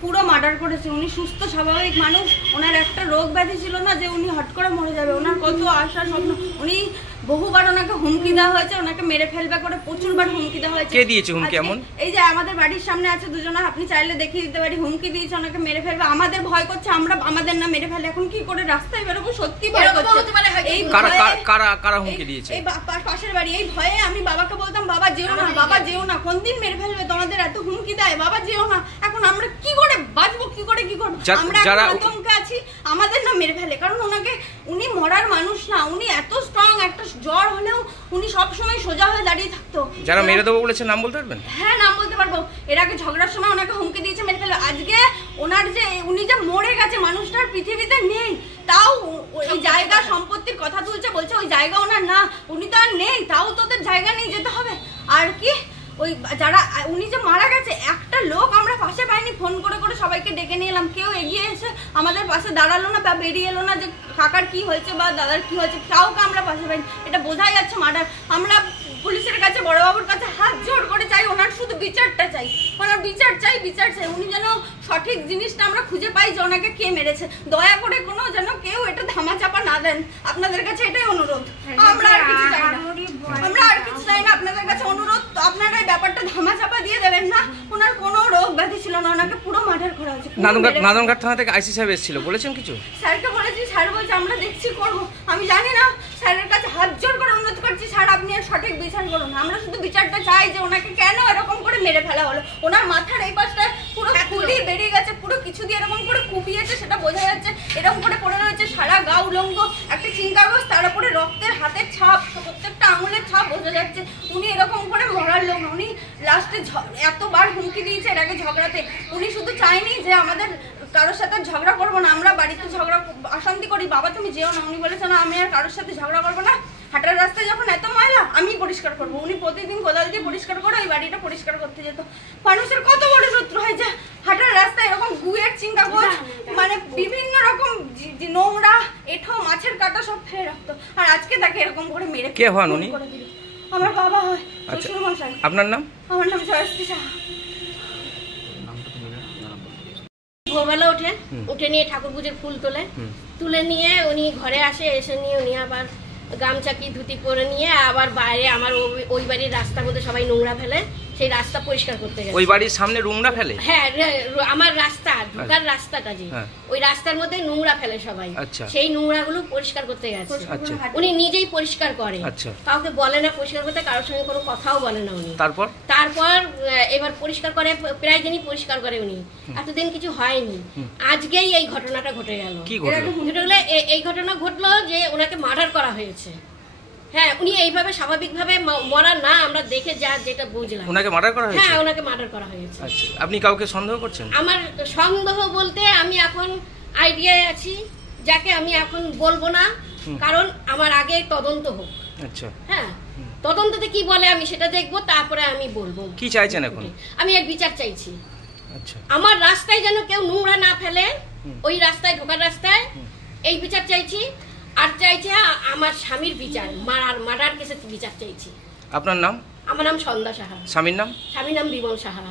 পুরো মার্ডার করেছে। উনি সুস্থ স্বাভাবিক মানুষ, ওনার একটা রোগ ব্যাধি ছিল না যে উনি হট করে মরে যাবে। ওনার কত আশা স্বপ্ন। উনি বহুবার ওনাকে হুমকি দেওয়া হয়েছে, ওনাকে মেরে ফেলবে করে প্রচুরবার হুমকি দেওয়া হয়েছে। কে দিয়েছে হুমকি? এমন এই যে আমাদের বাড়ির সামনে আছে দুজনা, আপনি চাইলে দেখিয়ে দিতে পারি, হুমকি দিয়েছে ওনাকে মেরে ফেলবে। আমাদের ভয় করছে, আমরা আমাদের না মেরে ফেলে এখন কি করে রাস্তায় বেরোবো, সত্যি ভয় করছে। এই কারা হুমকি দিয়েছে? এই পাশের বাড়ি। এই ভয়ে আমি বাবাকে বলতাম, বাবা যেও না, বাবা যেও না, কোন দিন মেরে ফেলবে, তোমাদের এত হুমকি দেয়, বাবা যেও না। এখন আমরা কি করে বাঁচবো, কি করে কি করবো? আমরা আতঙ্কে আছি, আমাদের না মেরে ফেলে। কারণ ওনাকে, উনি মরার মানুষ না, উনি এত স্ট্রং, একটা জ্বর হলেও উনি সবসময় সোজা হয়ে দাঁড়িয়ে থাকতো। যারা মেরে দেবো বলেছে নাম বলতে পারবেন? হ্যাঁ, নাম বলতে পারবো। এর আগে ঝগড়ার সময় ওনাকে হুমকি দিয়েছে মেরে ফেলবে। আজকে ওনার যে, উনি যে মরে গেছে, মানুষটার পৃথিবীতে নেই, তাও ওই জায়গা সম্পত্তির কথা তুলছে, বলছে ওই জায়গা ওনার না, উনি তো আর নেই, তাও তোদের জায়গা নিয়ে যেতে হবে। আর কি ওই যারা, উনি যে মারা গেছে, একটা লোক আমরা পাশে পাইনি। ফোন করে করে সবাইকে ডেকে নিয়ে এলাম, কেউ এগিয়ে এসে আমাদের পাশে দাঁড়ালো না বা বেরিয়ে এলো না যে কাকার কি হয়েছে বা দাদার কি হয়েছে, কাউকে আমরা পাশে পাইনি। এটা বোঝাই যাচ্ছে মার্ডার। আমরা পুলিশের কাছে, বড়বাবুর কাছে হাত জোর করে চাই, ওনার শুধু বিচারটা চাই, ওনার বিচার চাই, বিচার চাই। উনি যেন সঠিক জিনিসটা আমরা খুঁজে পাই যে ওনাকে কে মেরেছে। দয়া করে কোনো যেন কেউ এটা ধামাচাপা না দেন, আপনাদের কাছে এটাই অনুরোধ। আমরা আর কিছু চাই না, আমরা আর কিছু চাই না, আপনাদের কাছে অনুরোধ। আপনারা এই ব্যাপারটা ধামাচাপা দিয়ে দেবেন না। ওনার কোনো রোগ ব্যাধি ছিল না, ওনাকে পুরো মার্ডার করা হয়েছে। নাদনঘাট থানা থেকে আইসি সাহেব এসেছিল, বলেছেন কিছু? স্যারকে বলেছি, স্যার বলছে আমরা দেখছি, করবো। আমি জানি না, স্যারের কাছে হাত জোর করে অনুরোধ করছি, স্যার আপনি আর সঠিক বিচার করুন। আমরা শুধু বিচারটা চাই যে ওনাকে কেন এরকম করে মেরে ফেলা হলো। ওনার মাথার এই পাশটা পুরো খুলি বেরিয়ে গেছে, পুরো কিছু দিয়ে এরকম করে কুপিয়েছে, সেটা বোঝা যাচ্ছে। এরকম করে পড়ে রয়েছে, সারা গা উলঙ্গ, একটা চিনকাগজ, তার উপরে রক্তের হাতের ছাপ, প্রত্যেকটা আঙুলের ছাপ বোঝা যাচ্ছে। উনি এরকম করে মরার লোক, উনি লাস্টে এতবার হুমকি দিয়েছে এর আগে ঝগড়াতে। উনি শুধু চাইনি যে আমাদের কারোর সাথে ঝগড়া করবো না, আমরা বাড়িতে ঝগড়া অশান্তি করি, বাবা তুমি যেও না। উনি বলেছে না, আমি আর কারোর সাথে ঝগড়া করবো না, হাঁটার রাস্তায় যখন এত ময়লা আমি পরিষ্কার করবো। উনি প্রতিদিন কোদাল দিয়ে পরিষ্কার করে ওই বাড়িটা পরিষ্কার করতে যেত। মানুষের কত বড় শত্রু হয় যে হাঁটার রাস্তায় এরকম গুয়ের চিংকাগজ, মানে বিভিন্ন রকম নোংরা, এঁঠো, মাছের কাঁটা সব ফেলে রাখতো। আর আজকে তাকে এরকম করে মেরে। কে হন উনি? আমার বাবা হয়, শ্বশুর মশাই। আপনার নাম? আমার নাম জয়শ্রী সাহা। ভোরবেলা উঠে নিয়ে ঠাকুর পুজোর ফুল তুলে নিয়ে উনি ঘরে আসে, এসে নিয়ে উনি আবার গামছা কি ধুতি পরে নিয়ে আবার বাইরে আমার ওই বাড়ির রাস্তার মধ্যে সবাই নোংরা ফেলে, সেই রাস্তা পরিষ্কার করতে গেছে। ওই বাড়ির সামনে নোংরা ফেলে? হ্যাঁ, আমার রাস্তা ঢোকার রাস্তাটা যে, ওই রাস্তার মধ্যে নোংরা ফেলে সবাই, সেই নোংরাগুলো পরিষ্কার করতে গেছে। উনি নিজেই পরিষ্কার করে, কাউকে বলে না পরিষ্কার করতে, কারোর সঙ্গে কোনো কথাও বলে না উনি। তারপর এবার পরিষ্কার করে, প্রায় দিনই পরিষ্কার করে উনি। এতদিন কিছু হয়নি, আজকেই এই ঘটনাটা ঘটে গেল। এই ঘটনা ঘটলো যে ওনাকে মার্ডার করা হয়েছে। হ্যাঁ, উনি এইভাবে স্বাভাবিকভাবে মরা না, আমরা দেখে যেটা বুঝলাম। ওনাকে মার্ডার করা হয়েছে? হ্যাঁ, ওনাকে মার্ডার করা হয়েছে। আচ্ছা, আপনি কাউকে সন্দেহ করছেন? আমার সন্দেহ বলতে আমি এখন আইডিয়ায় আছি, যাকে আমি এখন বলবো না, কারণ আমার আগে তদন্ত হোক। আচ্ছা, হ্যাঁ, তদন্ততে কি বলে আমি সেটা দেখবো, তারপরে আমি বলবো। কি চাইছেন এখন? আমি এর বিচার চাইছি। আচ্ছা, আমার রাস্তায় যেন কেউ নোংরা না ফেলে, ওই রাস্তায় ঢোকার রাস্তায়, এই বিচার চাইছি। আর চাইছি আমার স্বামীর বিচার, মার্ডার কেসের বিচার চাইছি। আপনার নাম? আমার নাম সন্ধ্যা সাহা। স্বামীর নাম? স্বামীর নাম বিমল সাহা।